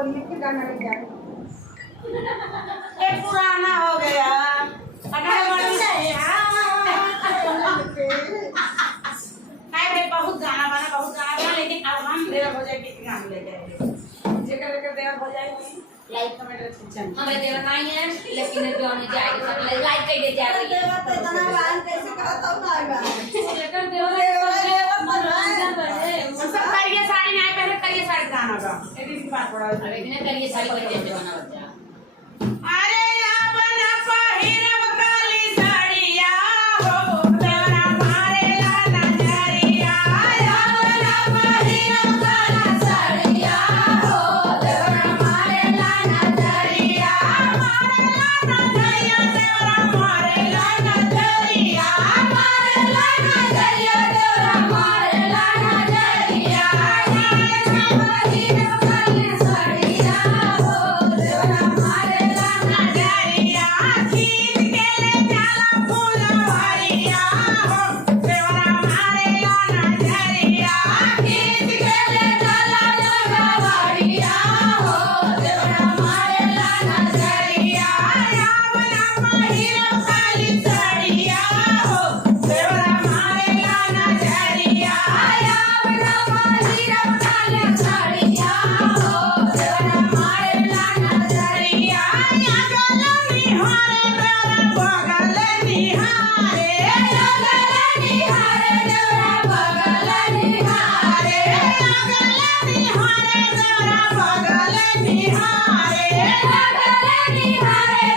बोलिए कि गाना लग जाए। एक पुराना हो गया भाई बहुत गाना बना लेकिन अब हम देवर हो जाए कितने गाना ले जाएंगे जेकर लेकर देवर हो जाएंगे लाइक कमेंट सेक्शन हमें देवर नहीं है लेकिन जो आने जाएगा सब लाइक कर दे जाएगा देवर तो इतना वान कैसे कहता हूं ना लेकर देवर मनोरंजन बढ़े सब करिए साड़ी नहीं पहले करिए साड़ी गाना का एक दिन की बात पड़ा अरे इतने करिए साड़ी कर दे बना बच्चा अरे अपन पहिरब काली साड़िया हो देवरा मारे ला नजरिया अपन पहिरब काला साड़िया हो देवरा मारे ला नजरिया देवरा मारे ला नजरिया देवरा मारे ला नजरिया पहिरब काली साड़िया हो देवरा मारे ला नजरिया खींच के ले जाला फूलवरिया हो देवरा मारे ला नजरिया खींच के ले जाला फूलवरिया हो देवरा मारे ला नजरिया रावण पहिरब काली साड़िया हो देवरा मारे ला नजरिया रावण पहिरब काली साड़िया हो देवरा मारे ला नजरिया अगल निहारे देवरा बगल निहारे देवरा बगल निहारे अगल निहारे देवरा बगल निहारे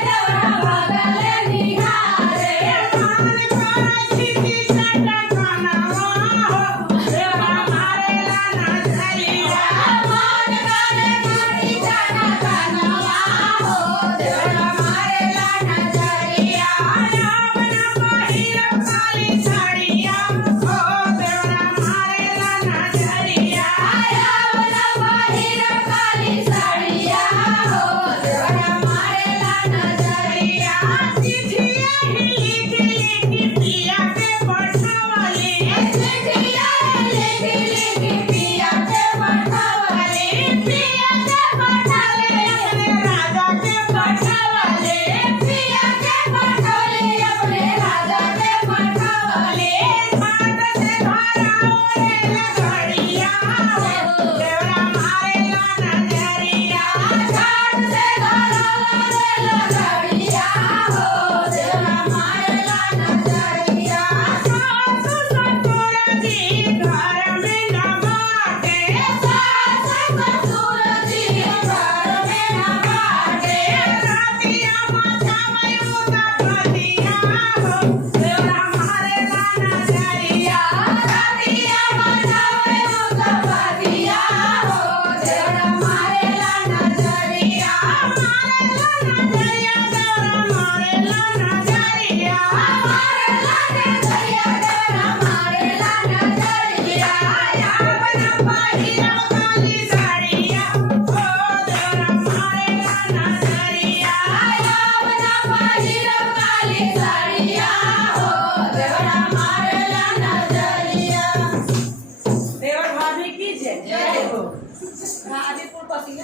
देवरा बगल निहारे मान कर छिटी सटा कनवा हो देवरा मारे ला नजरिया मान कर छिटी सटा कनवा हो देवरा मारे ला नजरिया रावण पहिरब काली साड़िया हो देवरा मारे ला नजरिया रावण पहिरब काली साड़िया हो देवरा मारे ला नजरिया चिठिया लिख लिख पिया के पठावली चिठिया लिख लिख पिया के पठावली पिया के पठावली अपने राजा के पठावली पिया के पठावली अपने राजा के पठावली घाट से धारा ओरे लगड़िया हो देवरा मारे ला नजरिया घाट से धारा ओरे लगड़िया हो देवरा मारे ला नजरिया सासु ससुर जी घर में न बाटे सासु ससुर जी घर में न बाटे रातिया माथा मयूका बदिया हो देवरा मारे ला नजरिया रातिया माथा मयूका बदिया हो देवरा मारे ला नजरिया देवरा मारे ला नजरिया देवरा